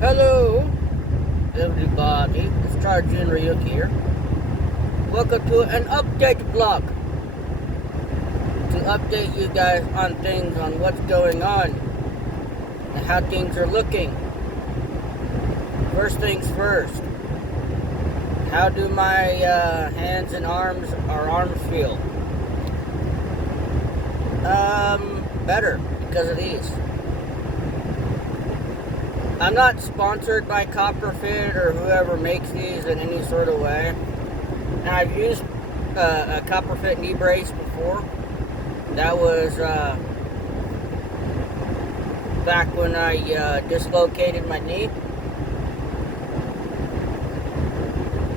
Hello, everybody. It's Chargin Ryuk here. Welcome to an update vlog to update you guys on things, on what's going on, and how things are looking. First things first. How do my hands and arms feel? Better because of these. I'm not sponsored by Copperfit or whoever makes these in any sort of way. And I've used a Copperfit knee brace before. That was back when I dislocated my knee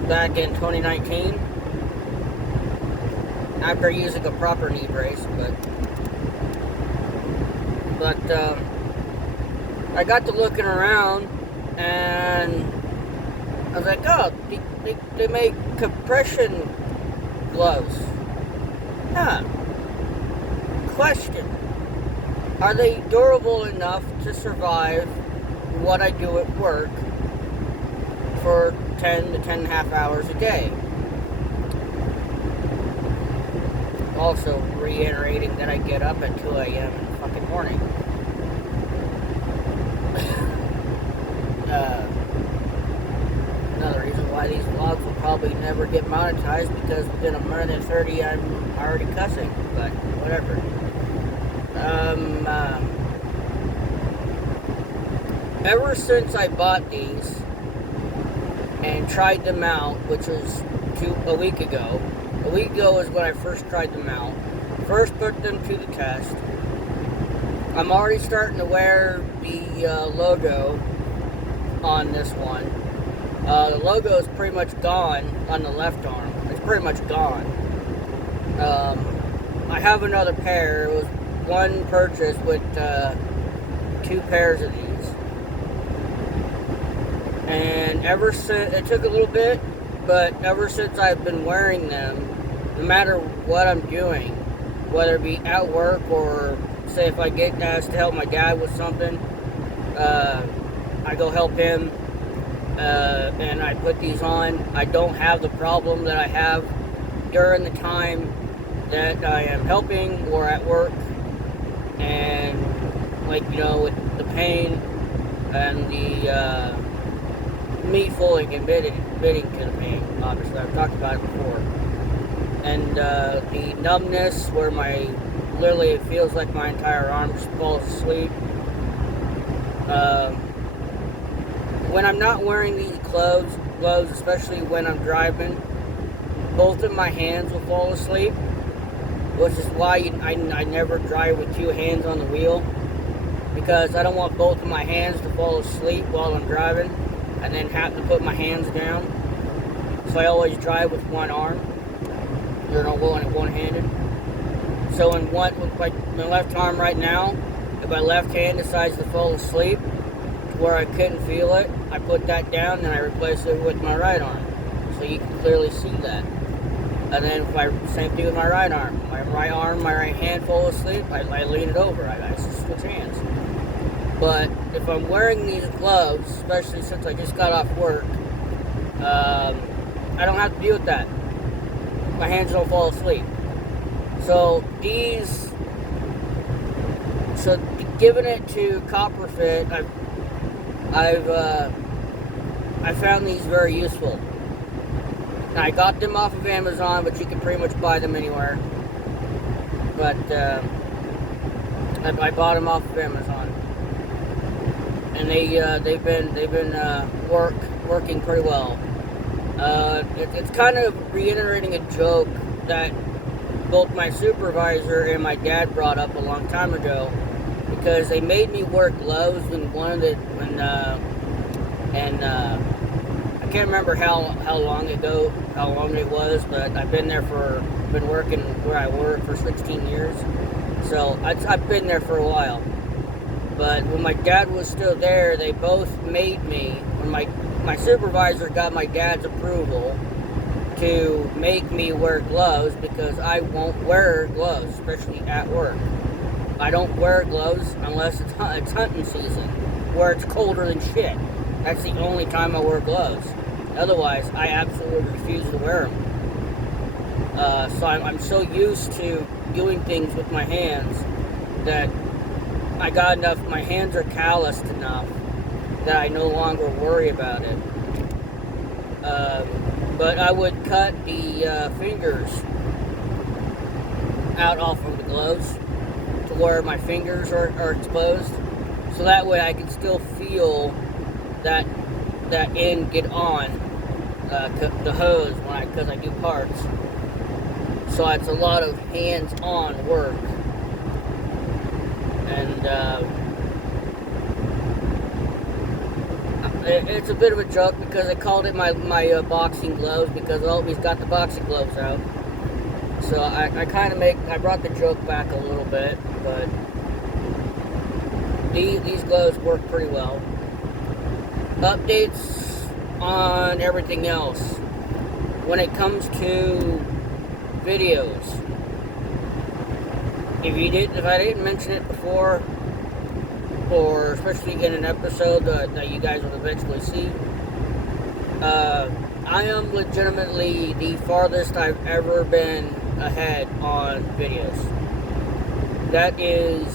back in 2019 after using a proper knee brace, but I got to looking around and I was like, oh, they make compression gloves. Huh. Question. Are they durable enough to survive what I do at work for 10 to 10 and a half hours a day? Also reiterating that I get up at 2 a.m. in the fucking morning. Another reason why these vlogs will probably never get monetized, because within a minute and 30 I'm already cussing, but whatever. Ever since I bought these and tried them out, which was a week ago is when I first tried them out, first put them to the test, I'm already starting to wear the logo on this one. The logo is pretty much gone on the left arm. It's pretty much gone. I have another pair. It was one purchase with 2 pairs of these. And ever since, it took a little bit, but ever since I've been wearing them, no matter what I'm doing, whether it be at work or say if I get asked to help my dad with something, I go help him, and I put these on. I don't have the problem that I have during the time that I am helping or at work, and with the pain and the me fully admitting to the pain. Obviously, I've talked about it before, and the numbness where literally it feels like my entire arm just falls asleep. When I'm not wearing these gloves, especially when I'm driving, both of my hands will fall asleep, which is why I never drive with 2 hands on the wheel, because I don't want both of my hands to fall asleep while I'm driving and then have to put my hands down. So I always drive with one arm, one-handed. So in my left arm right now, if my left hand decides to fall asleep where I couldn't feel it, I put that down and I replace it with my right arm, so you can clearly see that. And then same thing with my right arm. My right hand falls asleep, I lean it over. I switch hands. But if I'm wearing these gloves, especially since I just got off work, I don't have to deal with that. My hands don't fall asleep. So giving it to Copperfit, I found these very useful. Now, I got them off of Amazon, but you can pretty much buy them anywhere. But I bought them off of Amazon, and they've been working pretty well. It's kind of reiterating a joke that both my supervisor and my dad brought up a long time ago, because they made me wear gloves I can't remember how long it was, but I've been working where I work for 16 years, so I've been there for a while. But when my dad was still there, they both made me, when my supervisor got my dad's approval to make me wear gloves, because I won't wear gloves, especially at work. I don't wear gloves unless it's hunting season, where it's colder than shit. That's the only time I wear gloves. Otherwise, I absolutely refuse to wear them. So I'm so used to doing things with my hands that I got enough, my hands are calloused enough that I no longer worry about it. But I would cut the fingers out off of the gloves to where my fingers are exposed, so that way I can still feel that end get on the hose because I do parts. So it's a lot of hands-on work, and it's a bit of a joke because I called it my boxing gloves because I always got the boxing gloves out. So I kind of I brought the joke back a little bit, but these gloves work pretty well. Updates on everything else. When it comes to videos, if I didn't mention it before, or especially in an episode that you guys will eventually see, I am legitimately the farthest I've ever been ahead on videos. That is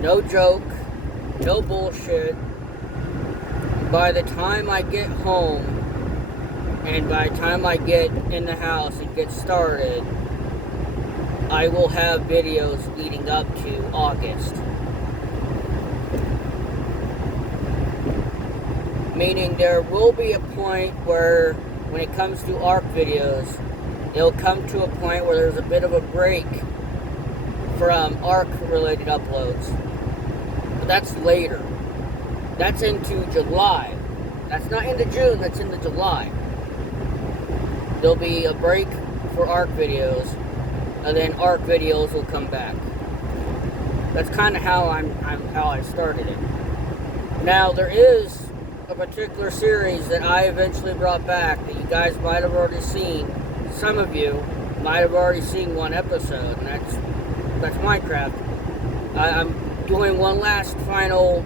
no joke, no bullshit. By the time I get home and by the time I get in the house and get started, I will have videos leading up to August. Meaning there will be a point where, when it comes to ARC videos, it'll come to a point where there's a bit of a break from ARC related uploads. But that's later. That's into July. That's not into June, that's into July. There'll be a break for ARC videos, and then ARC videos will come back. That's kind of how how I started it. Now there is a particular series that I eventually brought back that you guys might have already seen. Some of you might have already seen one episode, and that's Minecraft. I'm doing one last final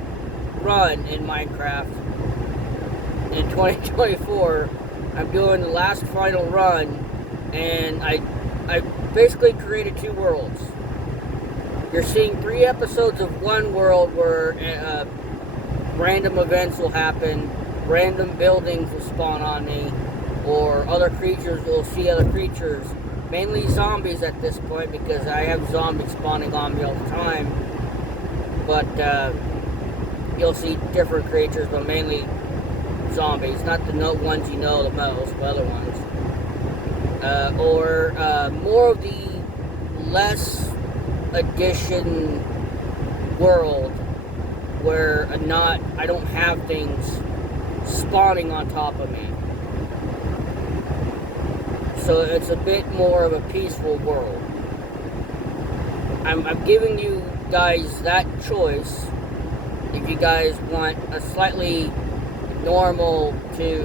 run in Minecraft in 2024. I'm doing the last final run, and I basically created 2 worlds. You're seeing 3 episodes of one world where random events will happen, random buildings will spawn on me, or other creatures will see other creatures, mainly zombies at this point because I have zombies spawning on me all the time. But you'll see different creatures, but mainly zombies, not the ones you know the most, but other ones. Or more of the less edition world where I don't have things spawning on top of me. So it's a bit more of a peaceful world. I'm giving you guys that choice if you guys want a slightly normal to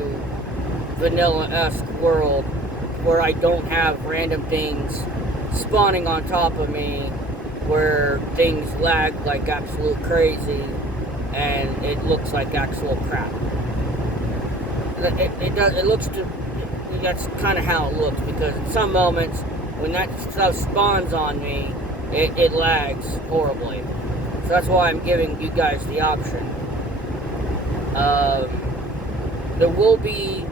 vanilla-esque world where I don't have random things spawning on top of me, where things lag like absolute crazy and it looks like actual crap. That's kind of how it looks, because in some moments when that stuff spawns on me, it lags horribly. So that's why I'm giving you guys the option. There will be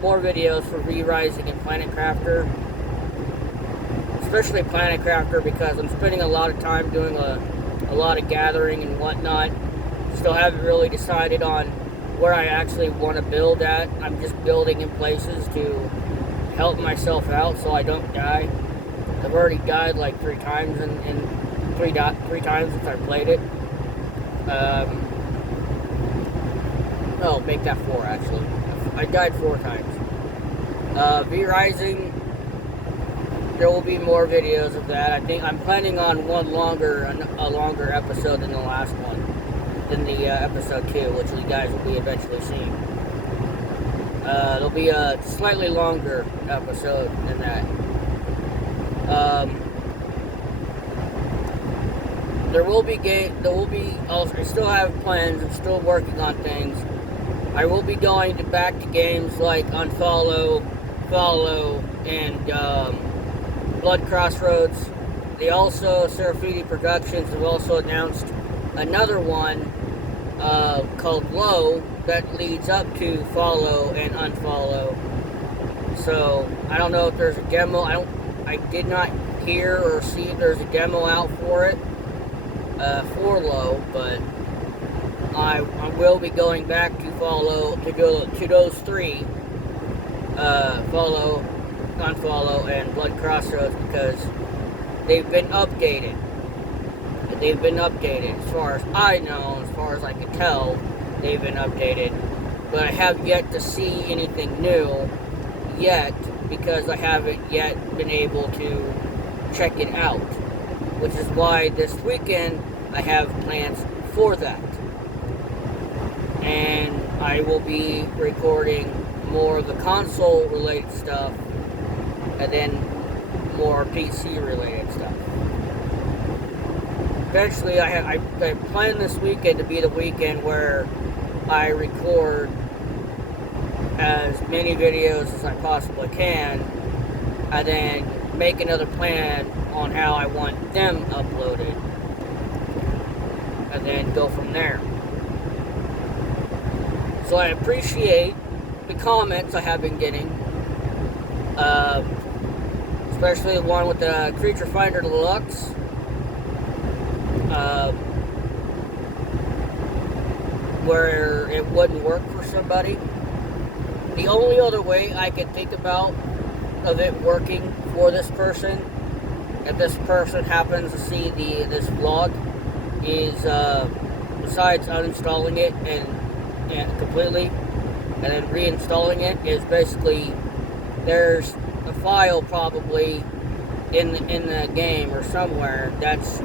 more videos for Re-Rising and Planet Crafter. Especially Planet Crafter, because I'm spending a lot of time doing a lot of gathering and whatnot. Still haven't really decided on where I actually want to build at. I'm just building in places to help myself out so I don't die. I've already died like 3 times in 3 times since I played it. No, make that 4 actually. I died 4 times. V-Rising, there will be more videos of that. I think I'm planning on a longer episode than the last one, than the episode 2, which you guys will be eventually seeing. There'll be a slightly longer episode than that. there will be I still have plans. I'm still working on things. I will be going back to games like Unfollow, Follow, and Blood Crossroads. They also, Serafini Productions have also announced another one called Low that leads up to Follow and Unfollow. So I don't know if there's a demo. I did not hear or see if there's a demo out for it for Low, but I will be going back to Follow to go to those three. Follow, Unfollow, and Blood Crossroads because they've been updated. They've been updated as far as I know, as far as I can tell, they've been updated. But I have yet to see anything new yet because I haven't yet been able to check it out. Which is why this weekend I have plans for that. And I will be recording more of the console related stuff and then more PC related stuff. Eventually I plan this weekend to be the weekend where I record as many videos as I possibly can and then make another plan on how I want them uploaded and then go from there. So I appreciate the comments I have been getting, especially the one with the Creature Finder Deluxe. Where it wouldn't work for somebody. The only other way I could think about of it working for this person, if this person happens to see this vlog, is besides uninstalling it and completely and then reinstalling it, is basically there's a file probably in the game or somewhere that's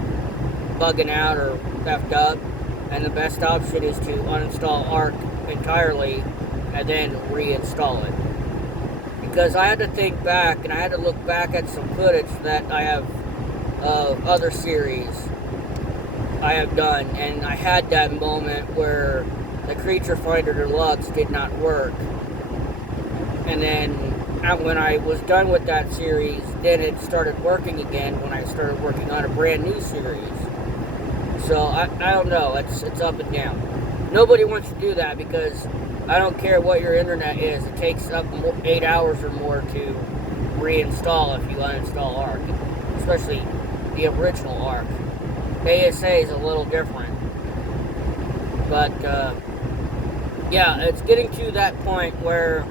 bugging out or effed up, and the best option is to uninstall Ark entirely and then reinstall it. Because I had to think back and I had to look back at some footage that I have of other series I have done, and I had that moment where the Creature Finder Deluxe did not work, and then when I was done with that series, then it started working again when I started working on a brand new series. So I don't know, it's up and down. Nobody wants to do that because I don't care what your internet is, it takes up 8 hours or more to reinstall if you uninstall Ark, especially the original Ark. ASA is a little different, but yeah, it's getting to that point where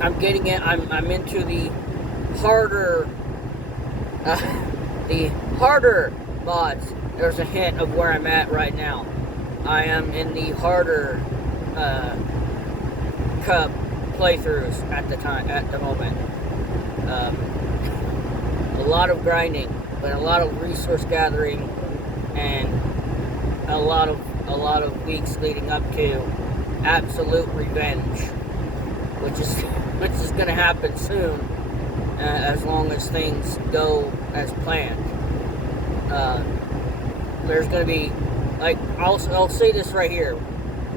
I'm getting it. I'm into the harder mods. There's a hint of where I'm at right now. I am in the harder cup playthroughs at the moment. A lot of grinding, but a lot of resource gathering, and a lot of weeks leading up to absolute revenge, which is going to happen soon, as long as things go as planned. There's going to be, like, I'll say this right here,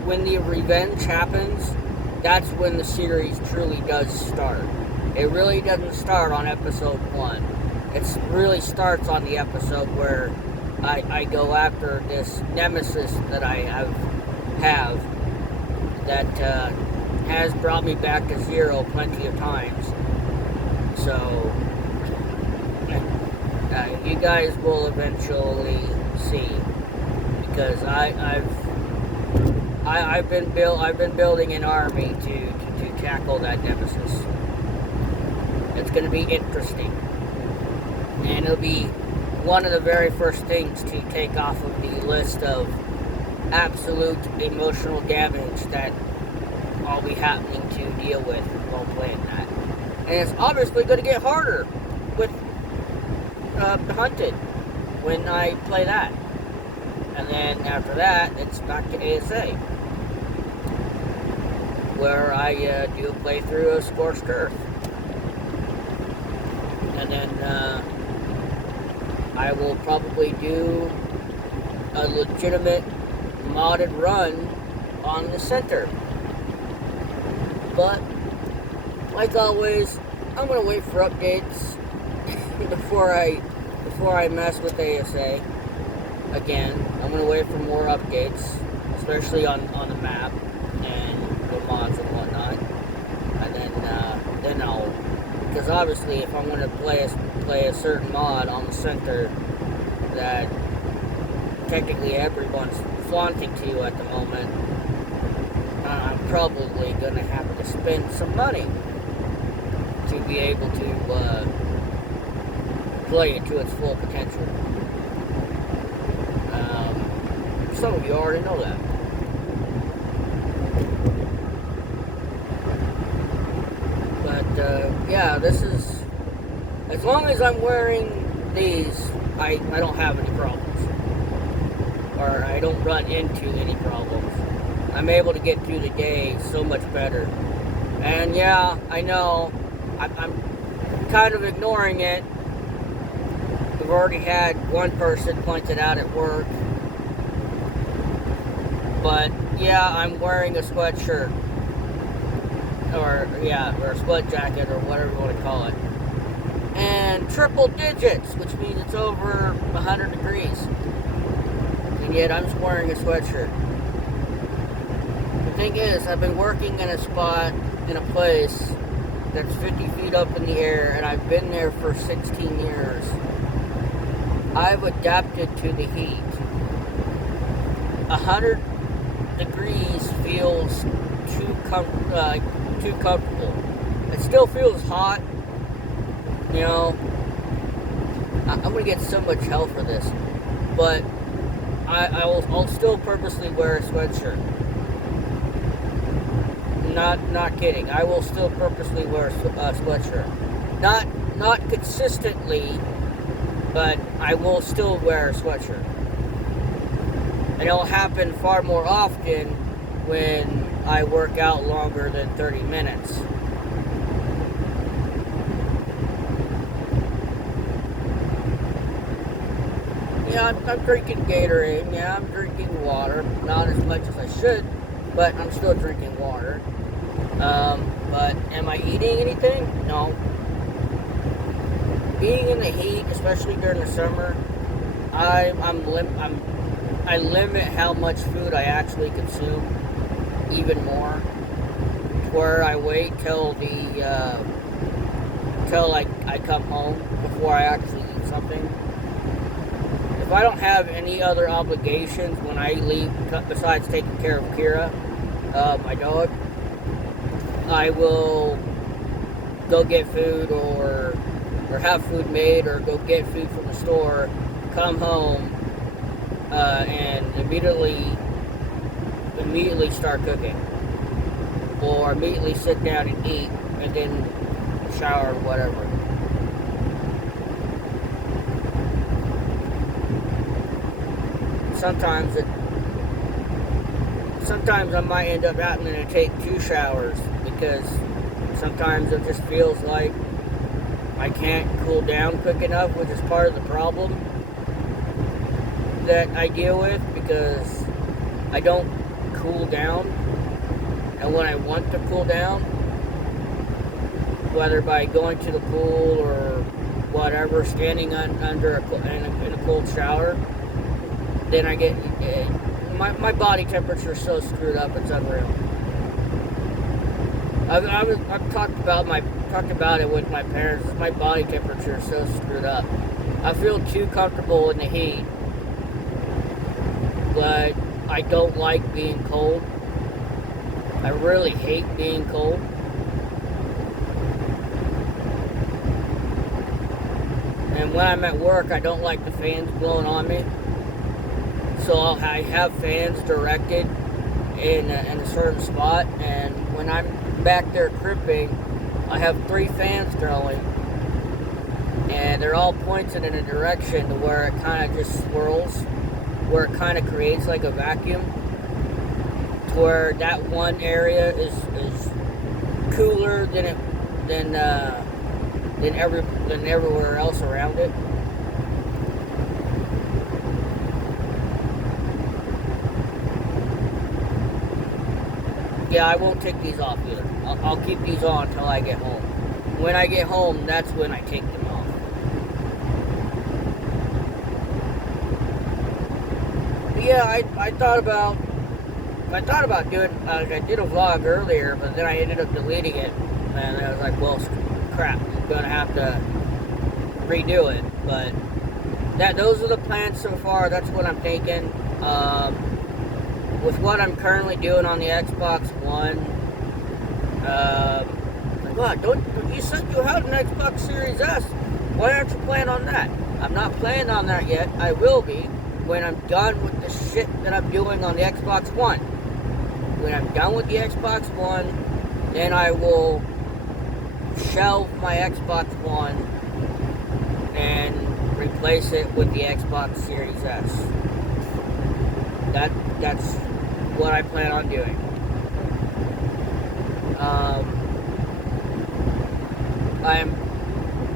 when the revenge happens, that's when the series truly does start. It really doesn't start on episode 1. It really starts on the episode where I go after this nemesis that I have that has brought me back to zero plenty of times. So you guys will eventually see, because I've been building an army to tackle that nemesis. It's going to be interesting, and it'll be one of the very first things to take off of the list of absolute emotional damage that I'll be happening to deal with while playing that. And it's obviously going to get harder with Hunted when I play that. And then after that, it's back to ASA, where I do a playthrough of Scorched Earth. and then I will probably do a legitimate modded run on the center. But like always, I'm gonna wait for updates before I mess with ASA again. I'm gonna wait for more updates, especially on the map and the mods and whatnot. And then I'll, because obviously if I'm gonna play a certain mod on the center that technically everyone's flaunting to at the moment, I'm probably gonna have to spend some money to be able to play it to its full potential. Some of you already know that. But yeah, this is, as long as I'm wearing these, I don't have any problems, or I don't run into any problems. I'm able to get through the day so much better. And yeah, I know I'm kind of ignoring it. We've already had one person point it out at work. But yeah, I'm wearing a sweatshirt, or a sweat jacket, or whatever you want to call it, and triple digits, which means it's over 100 degrees, and yet I'm just wearing a sweatshirt. The thing is, I've been working in a spot, in a place that's 50 feet up in the air, and I've been there for 16 years. I've adapted to the heat. 100 degrees feels too comfortable. It still feels hot, you know. I'm gonna get so much hell for this, but I'll still purposely wear a sweatshirt. Not kidding. I will still purposely wear a sweatshirt. Not consistently, but I will still wear a sweatshirt. And it'll happen far more often when I work out longer than 30 minutes. Yeah, I'm drinking Gatorade. Yeah, I'm drinking water. Not as much as I should, but I'm still drinking water. But am I eating anything? No. Being in the heat, especially during the summer, I limit how much food I actually consume even more, where I wait till I come home before I actually eat something. If I don't have any other obligations when I leave besides taking care of Kira, my dog, I will go get food or have food made, or go get food from the store, come home, and immediately start cooking, or immediately sit down and eat, and then shower or whatever. Sometimes I might end up having to take 2 showers, because sometimes it just feels like I can't cool down quick enough, which is part of the problem that I deal with, because I don't cool down. And when I want to cool down, whether by going to the pool or whatever, standing under in a cold shower, then I get my body temperature is so screwed up, it's unreal. I've talked about it with my parents. My body temperature is so screwed up. I feel too comfortable in the heat, but I don't like being cold. I really hate being cold. And when I'm at work, I don't like the fans blowing on me. So I have fans directed in a certain spot, and when I'm back there crimping, I have 3 fans going, and they're all pointed in a direction to where it kind of just swirls, where it kind of creates like a vacuum, to where that one area is cooler than than everywhere else around it. Yeah, I won't take these off either. I'll keep these on until I get home. When I get home, that's when I take them off. But yeah, I thought about doing. I did a vlog earlier, but then I ended up deleting it, and I was like, well, crap, I'm gonna have to redo it. But those are the plans so far. That's what I'm thinking. With what I'm currently doing on the Xbox One, what? Don't you said you had an Xbox Series S? Why aren't you playing on that? I'm not playing on that yet. I will be when I'm done with the shit that I'm doing on the Xbox One. When I'm done with the Xbox One, then I will shelve my Xbox One and replace it with the Xbox Series S. That's what I plan on doing.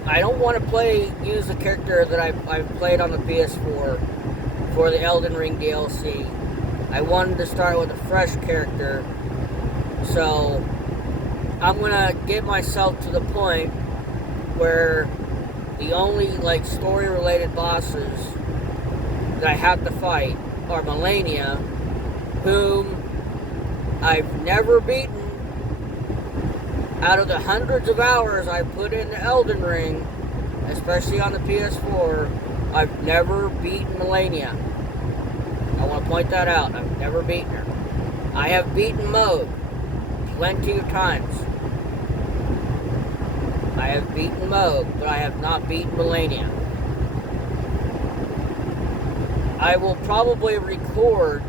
I don't want to use the character that I've played on the PS4 for the Elden Ring DLC. I wanted to start with a fresh character, so I'm gonna get myself to the point where the only story-related bosses that I have to fight are Malenia, whom I've never beaten. Out of the hundreds of hours I put into Elden Ring, especially on the PS4, I've never beaten Malenia. I want to point that out. I've never beaten her. I have beaten Mohg plenty of times. I have beaten Mohg, but I have not beaten Malenia. I will probably record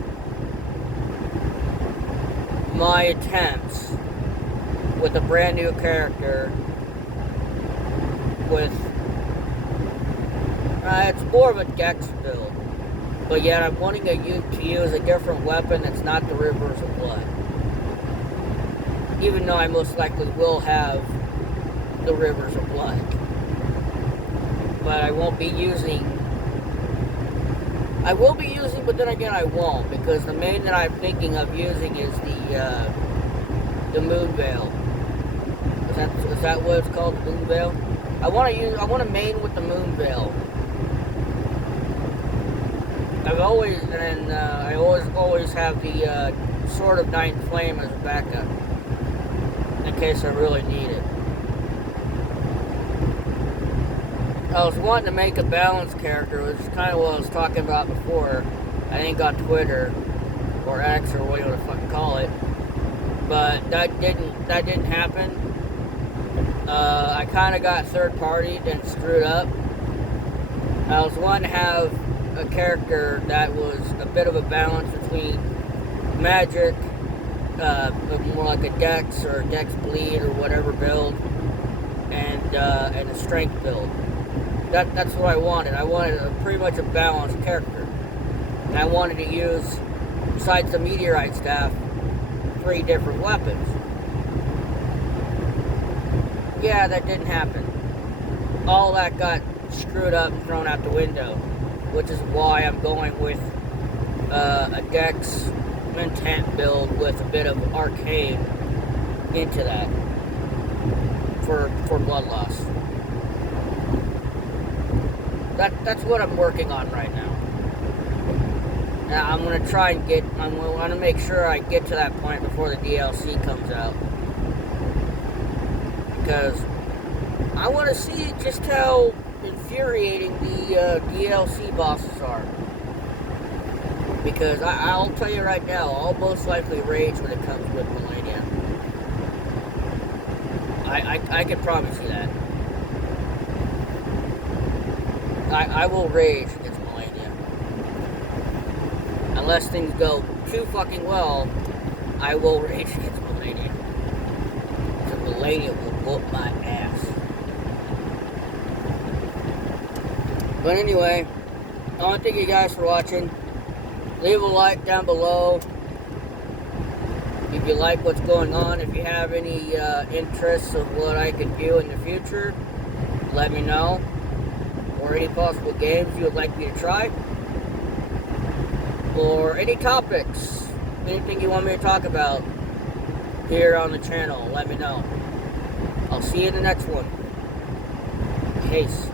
my attempts with a brand new character with it's more of a dex build, but yet I'm wanting to use a different weapon that's not the Rivers of Blood, even though I most likely will have the Rivers of Blood, but I will be using, but then again I won't, because the main that I'm thinking of using is the Moonveil. Is that what it's called, the Moonveil? I want to main with the Moonveil. I always have the Sword of Ninth Flame as a backup, in case I really need it. I was wanting to make a balanced character, which is kind of what I was talking about before. I think on Twitter, or X, or what you want to fucking call it. But that didn't happen. I kind of got third-partied and screwed up. I was wanting to have a character that was a bit of a balance between magic, more like a dex or a dex bleed or whatever build, and a strength build. That's what I wanted. I wanted pretty much a balanced character. And I wanted to use, besides the meteorite staff, 3 different weapons. Yeah, that didn't happen. All that got screwed up and thrown out the window, which is why I'm going with a dex intent build with a bit of arcane into that for blood loss. That's what I'm working on right now. Now I'm gonna try and I'm gonna make sure I get to that point before the DLC comes out, because I want to see just how infuriating the DLC bosses are. Because I'll tell you right now, I'll most likely rage when it comes with Malenia. I can promise you that. I will rage against Malenia. Unless things go too fucking well, I will rage against Malenia. Because Malenia will whoop my ass. But anyway, I want to thank you guys for watching. Leave a like down below if you like what's going on. If you have any interests of what I could do in the future, let me know. Or any possible games you would like me to try. Or any topics, anything you want me to talk about here on the channel, let me know. I'll see you in the next one. Peace.